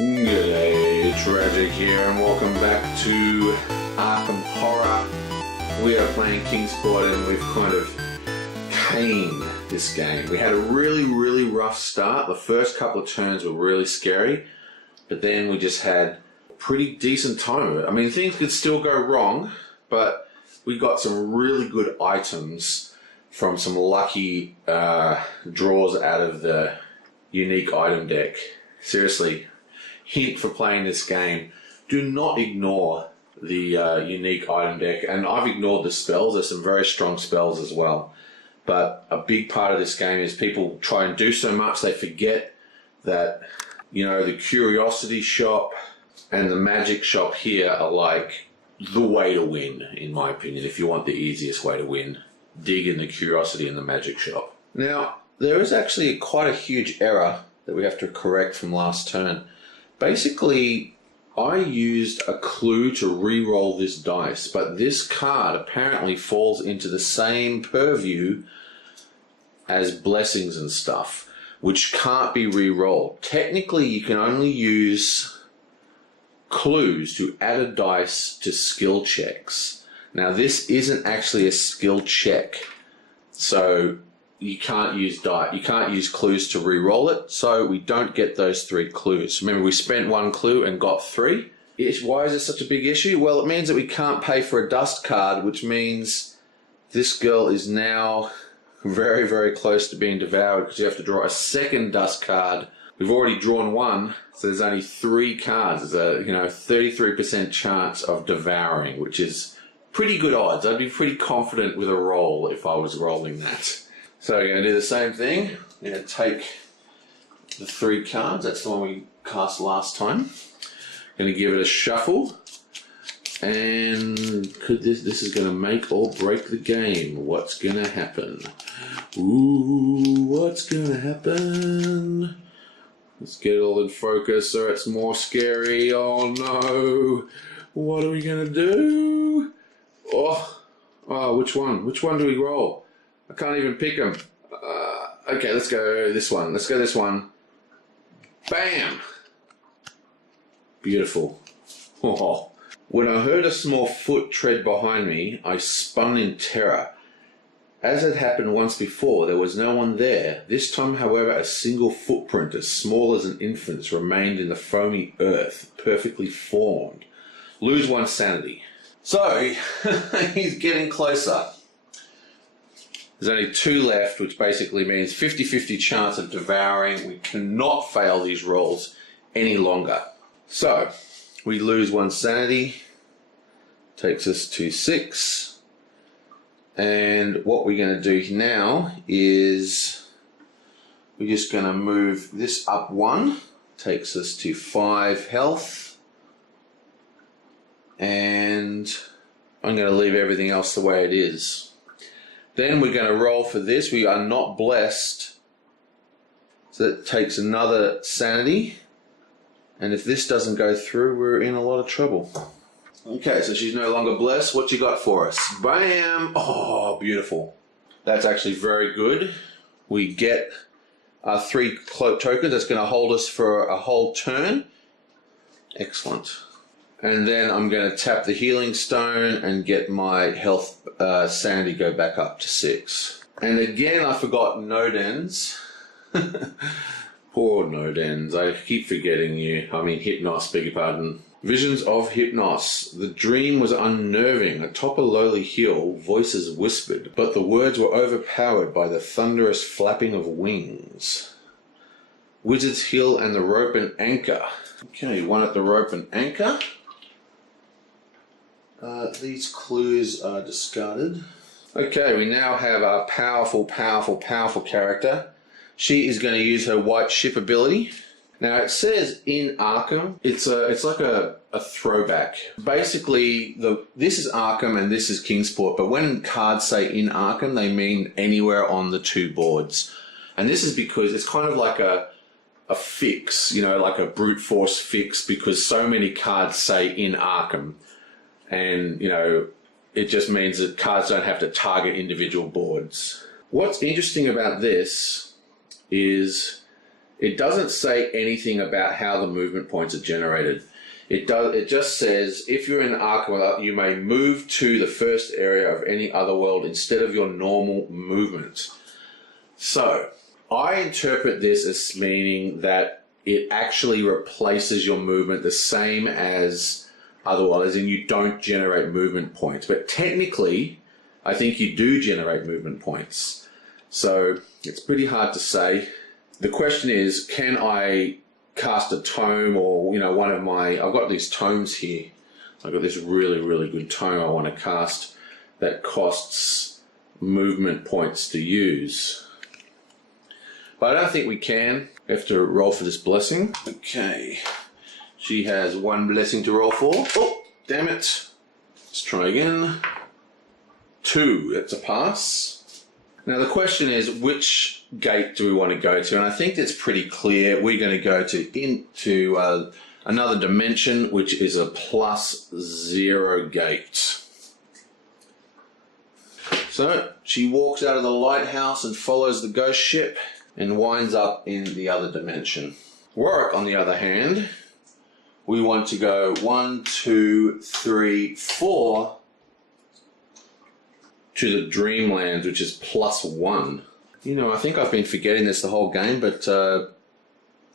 G'day, Tragic here, and welcome back to Arkham Horror. We are playing Kingsport, and we've kind of caned this game. We had a really rough start. The first couple of turns were really scary, but then we just had a pretty decent time of it. I mean, things could still go wrong, but we got some really good items from some lucky draws out of the unique item deck. Seriously. Hint for playing this game, do not ignore the unique item deck. And I've ignored the spells. There's some very strong spells as well. But a big part of this game is people try and do so much they forget that, you know, the curiosity shop and the magic shop here are like the way to win, in my opinion. If you want the easiest way to win, dig in the curiosity and the magic shop. Now, there is actually quite a huge error that we have to correct from last turn. Basically, I used a clue to re-roll this dice, but this card apparently falls into the same purview as blessings and stuff, which can't be re-rolled. Technically, you can only use clues to add a dice to skill checks. Now, this isn't actually a skill check, so you can't use clues to re-roll it, so we don't get those 3 clues. Remember, we spent 1 clue and got 3. Why is this such a big issue? Well, it means that we can't pay for a dust card, which means this girl is now very close to being devoured because you have to draw a second dust card. We've already drawn 1, so there's only 3 cards. There's a 33% chance of devouring, which is pretty good odds. I'd be pretty confident with a roll if I was rolling that. So we're going to do the same thing. We're going to take the 3 cards. That's the one we cast last time. Going to give it a shuffle. And this is going to make or break the game. What's going to happen? Ooh, what's going to happen? Let's get it all in focus so it's more scary. Oh no. What are we going to do? Oh, which one? Which one do we roll? I can't even pick them. Okay, let's go this one. Let's go this one. Bam! Beautiful. Oh. When I heard a small foot tread behind me, I spun in terror. As had happened once before, there was no one there. This time, however, a single footprint as small as an infant's remained in the foamy earth, perfectly formed. Lose 1 sanity. So, he's getting closer. There's only 2 left, which basically means 50-50 chance of devouring. We cannot fail these rolls any longer. So, we lose 1 sanity. Takes us to 6. And what we're going to do now is we're just going to move this up 1. Takes us to 5 health. And I'm going to leave everything else the way it is. Then we're going to roll for this. We are not blessed. So that takes another sanity. And if this doesn't go through, we're in a lot of trouble. Okay, so she's no longer blessed. What you got for us? Bam! Oh, beautiful. That's actually very good. We get our 3 cloak tokens. That's going to hold us for a whole turn. Excellent. And then I'm going to tap the healing stone and get my health sanity go back up to 6. And again, I forgot Nodens. Poor Nodens. I keep forgetting you. I mean, Hypnos, beg your pardon. Visions of Hypnos. The dream was unnerving. Atop a lowly hill, voices whispered, but the words were overpowered by the thunderous flapping of wings. Wizard's Hill and the rope and anchor. Okay, 1 at the rope and anchor. These clues are discarded. Okay, we now have our powerful character. She is going to use her white ship ability. Now it says in Arkham, it's like a throwback. Basically, this is Arkham and this is Kingsport, but when cards say in Arkham, they mean anywhere on the 2 boards. And this is because it's kind of like a fix, like a brute force fix, because so many cards say in Arkham. And, it just means that cards don't have to target individual boards. What's interesting about this is It doesn't say anything about how the movement points are generated. It just says, if you're in Arkham, you may move to the first area of any other world instead of your normal movement. So, I interpret this as meaning that it actually replaces your movement the same as other worlds, and you don't generate movement points. But technically, I think you do generate movement points. So, it's pretty hard to say. The question is, can I cast a tome, or one of my, I've got these tomes here. I've got this really, really good tome I want to cast that costs movement points to use. But I don't think we can. We have to roll for this blessing. Okay. She has one blessing to roll for. Oh, damn it. Let's try again. 2, that's a pass. Now the question is, which gate do we want to go to? And I think it's pretty clear. We're going to go into another dimension, which is a +0 gate. So she walks out of the lighthouse and follows the ghost ship and winds up in the other dimension. Warwick, on the other hand, we want to go 1, 2, 3, 4 to the Dreamlands, which is +1. I think I've been forgetting this the whole game, but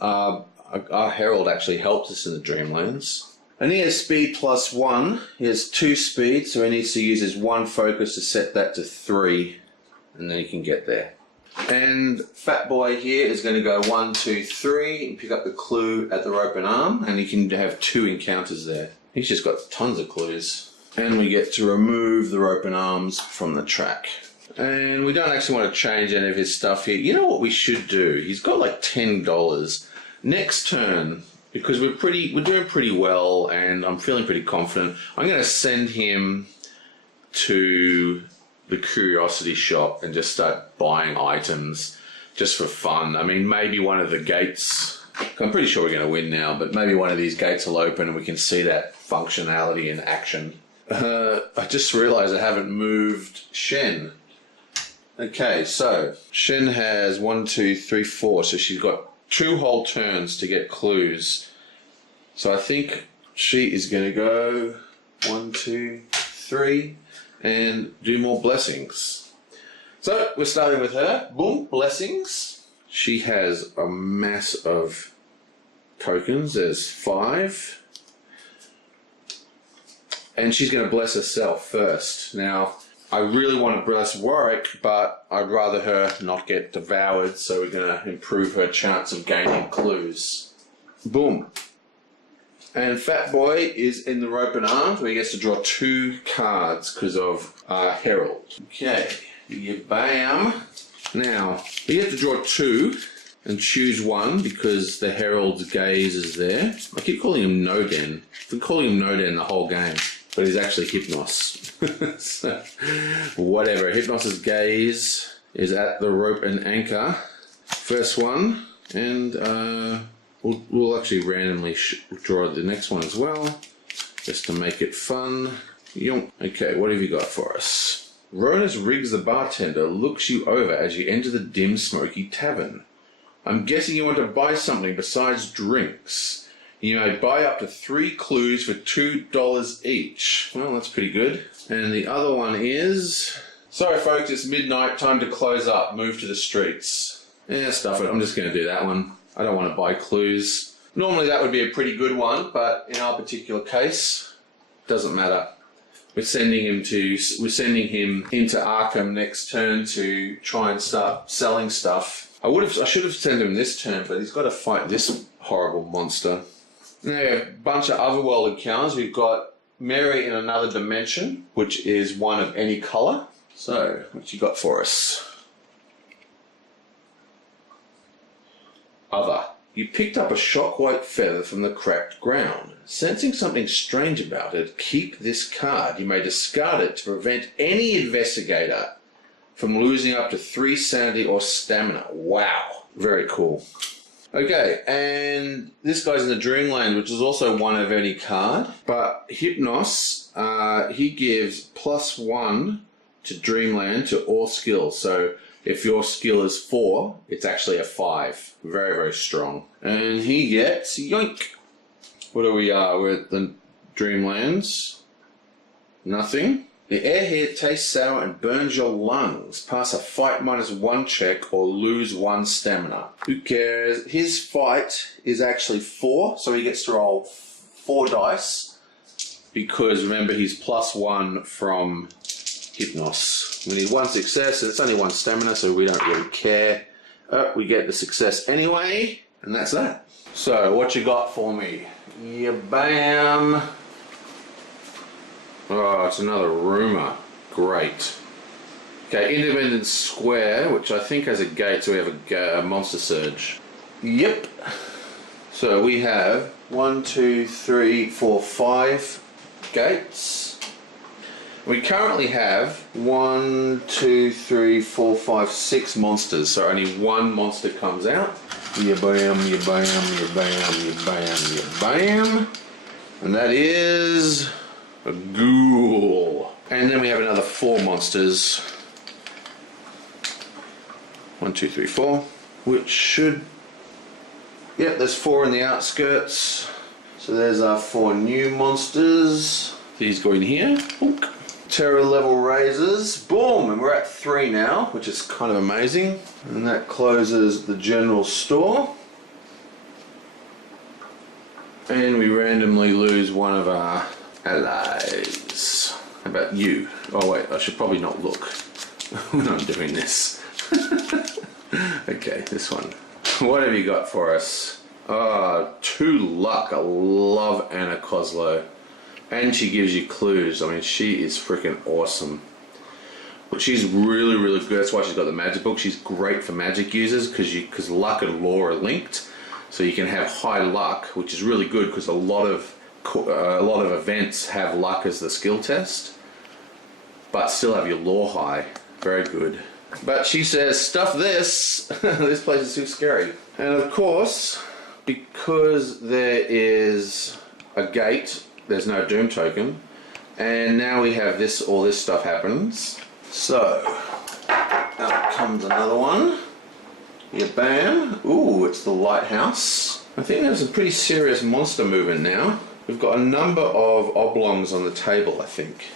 our Herald actually helped us in the Dreamlands. And he has speed +1. He has 2 speed, so he needs to use his 1 focus to set that to 3, and then he can get there. And Fat Boy here is going to go 1, 2, 3 and pick up the clue at the rope and arm, and he can have 2 encounters there. He's just got tons of clues. And we get to remove the rope and arms from the track. And we don't actually want to change any of his stuff here. You know what we should do? He's got like $10. Next turn, because we're doing pretty well and I'm feeling pretty confident, I'm going to send him to the curiosity shop and just start buying items just for fun. I mean, maybe one of the gates, I'm pretty sure we're going to win now, but maybe one of these gates will open and we can see that functionality in action. I just realized I haven't moved Shen. Okay, so Shen has 1, 2, 3, 4, so she's got 2 whole turns to get clues. So I think she is going to go 1, 2, 3 and do more blessings. So we're starting with her. Boom, blessings. She has a mass of tokens. There's 5. And she's going to bless herself first. Now, I really want to bless Warwick, but I'd rather her not get devoured, so we're going to improve her chance of gaining clues. Boom. And Fat Boy is in the rope and arms, where he gets to draw 2 cards because of Herald. Okay, bam. Now, you have to draw 2 and choose 1 because the Herald's gaze is there. I keep calling him Noden. I've been calling him Noden the whole game. But he's actually Hypnos. So, whatever. Hypnos' gaze is at the rope and anchor. First one. And we'll actually randomly draw the next one as well. Just to make it fun. Okay, what have you got for us? Ronas Riggs the bartender looks you over as you enter the dim, smoky tavern. I'm guessing you want to buy something besides drinks. You may buy up to 3 clues for $2 each. Well, that's pretty good. And the other one is... Sorry folks, it's midnight, time to close up, move to the streets. Stuff it, I'm just going to do that one. I don't want to buy clues. Normally that would be a pretty good one, but in our particular case, doesn't matter. We're sending him into Arkham next turn to try and start selling stuff. I should have sent him this turn, but he's got to fight this horrible monster. Now, a bunch of otherworld encounters. We've got Mary in another dimension, which is one of any colour. So, what you got for us? Other. You picked up a shock-white feather from the cracked ground. Sensing something strange about it, keep this card. You may discard it to prevent any investigator from losing up to 3 sanity or stamina. Wow. Very cool. Okay, and this guy's in the Dreamland, which is also one of any card. But Hypnos, he gives +1 to Dreamland to all skills. So If your skill is 4, it's actually a 5. Very, very strong. And he gets yoink. What are we? We're at the Dreamlands. Nothing. The air here tastes sour and burns your lungs. Pass a fight -1 check or lose 1 stamina. Who cares? His fight is actually 4, so he gets to roll 4 dice. Because remember, he's +1 from Hypnos. We need 1 success, and it's only 1 stamina, so we don't really care. We get the success anyway, and that's that. So, what you got for me? Yeah, bam! Oh, it's another rumour. Great. Okay, Independence Square, which I think has a gate, so we have a monster surge. Yep. So we have 1, 2, 3, 4, 5 gates. We currently have 1, 2, 3, 4, 5, 6 monsters, so only 1 monster comes out. Ya bam, ya bam, ya bam, ya bam, ya bam. And that is a ghoul. And then we have another 4 monsters. 1, 2, 3, 4. Which should... Yep, there's 4 in the outskirts. So there's our 4 new monsters. These go in here. Oink. Terror level raises. Boom! And we're at 3 now, which is kind of amazing. And that closes the general store. And we randomly lose one of our allies. How about you? Oh wait, I should probably not look when I'm doing this. Okay, this one. What have you got for us? 2 luck. I love Anna Kozlow. And she gives you clues. I mean, she is freaking awesome. But she's really, really good. That's why she's got the magic book. She's great for magic users because luck and law are linked. So you can have high luck, which is really good because a lot of events have luck as the skill test, but still have your law high. Very good. But she says, stuff this. This place is too scary. And of course, because there is a gate, there's no doom token, and now we have this. All this stuff happens. So out comes another one. Yeah, bam. Ooh, it's the lighthouse. I think there's a pretty serious monster movement now. We've got a number of oblongs on the table, I think.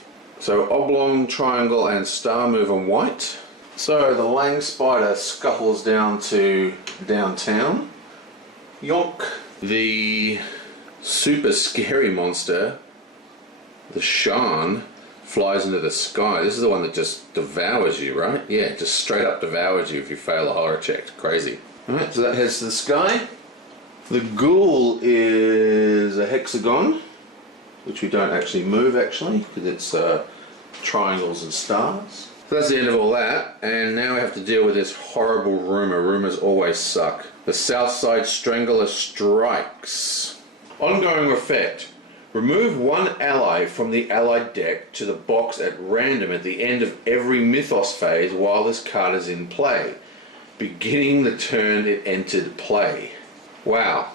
So oblong, triangle, and star move on white. So the Lang Spider scuffles down to downtown. Yonk. The super scary monster, the Shan, flies into the sky. This is the one that just devours you, right? Yeah, just straight up devours you if you fail a horror check. Crazy. Alright, so that heads to the sky. The ghoul is a hexagon, which we don't actually move because it's triangles and stars. So that's the end of all that, and now we have to deal with this horrible rumour. Rumours always suck. The Southside Strangler strikes. Ongoing effect. Remove 1 ally from the allied deck to the box at random at the end of every Mythos phase while this card is in play, beginning the turn it entered play. Wow.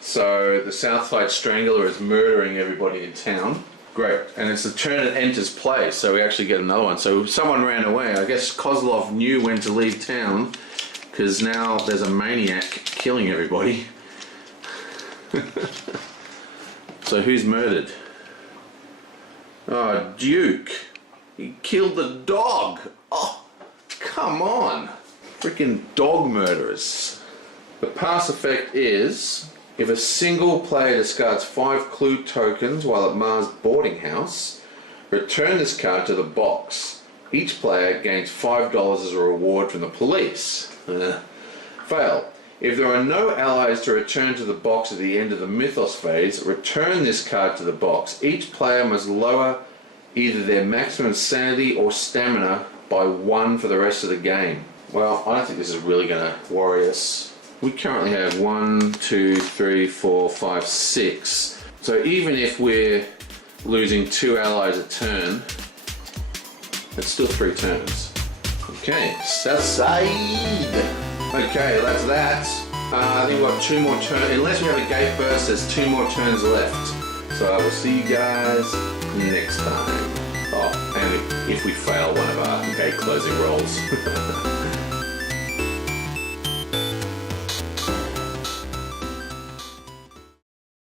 So the Southside Strangler is murdering everybody in town. Great. And it's the turn it enters play, so we actually get another one. So someone ran away. I guess Kozlov knew when to leave town, because now there's a maniac killing everybody. So who's murdered? Oh, Duke. He killed the dog. Oh, come on. Freaking dog murderers. The pass effect is, if a single player discards 5 clue tokens while at Mars boarding house, return this card to the box. Each player gains $5 as a reward from the police. Fail. If there are no allies to return to the box at the end of the Mythos phase, return this card to the box. Each player must lower either their maximum sanity or stamina by 1 for the rest of the game. Well, I don't think this is really going to worry us. We currently have 1, 2, 3, 4, 5, 6. So even if we're losing 2 allies a turn, it's still 3 turns. Okay, Southside. Okay, that's that. I think we've got 2 more turns. Unless we have a gate burst, there's 2 more turns left. So I will see you guys next time. Oh, and if we fail one of our gate closing rolls.